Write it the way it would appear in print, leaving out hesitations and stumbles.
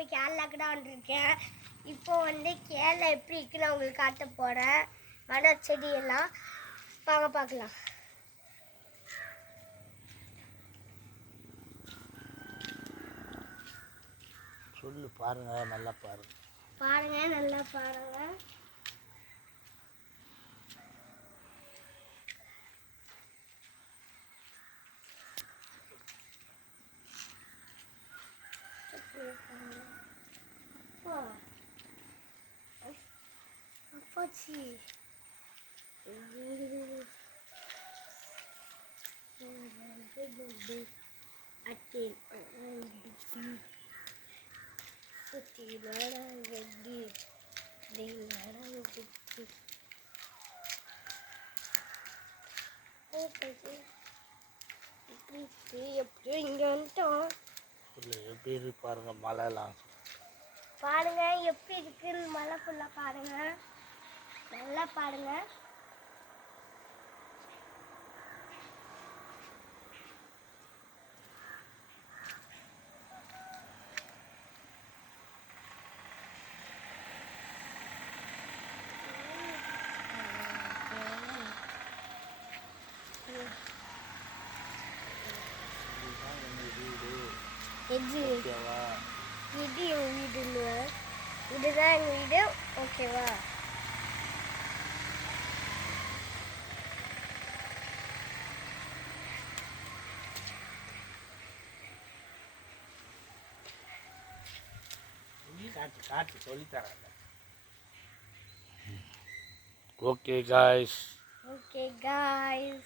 இப்போ கேரளாக்கு தான் வந்துருக்கேன். இப்போ வந்து கேரளா எப்படி இருக்குன்னு நான் உங்களுக்கு காட்ட போகிறேன். மர செடியெல்லாம் வாங்க பார்க்கலாம். சொல்லு, பாருங்க, நல்லா பாருங்க. பாருங்க, நல்லா பாருங்க. அப்பாச்சி எப்படியோ இங்க வந்துட்டோம். எப்படி இருக்கு பாருங்க, மழைலாம் பாருங்க எப்படி இருக்குன்னு மழை ஃபுல்லா பாருங்க, நல்லா பாருங்க. இது என் வீடுன்னு, இதுதான் எங்கள் வீடு. ஓகேவா? காட்டு சொல்லித்தரேன். Okay guys. Okay guys.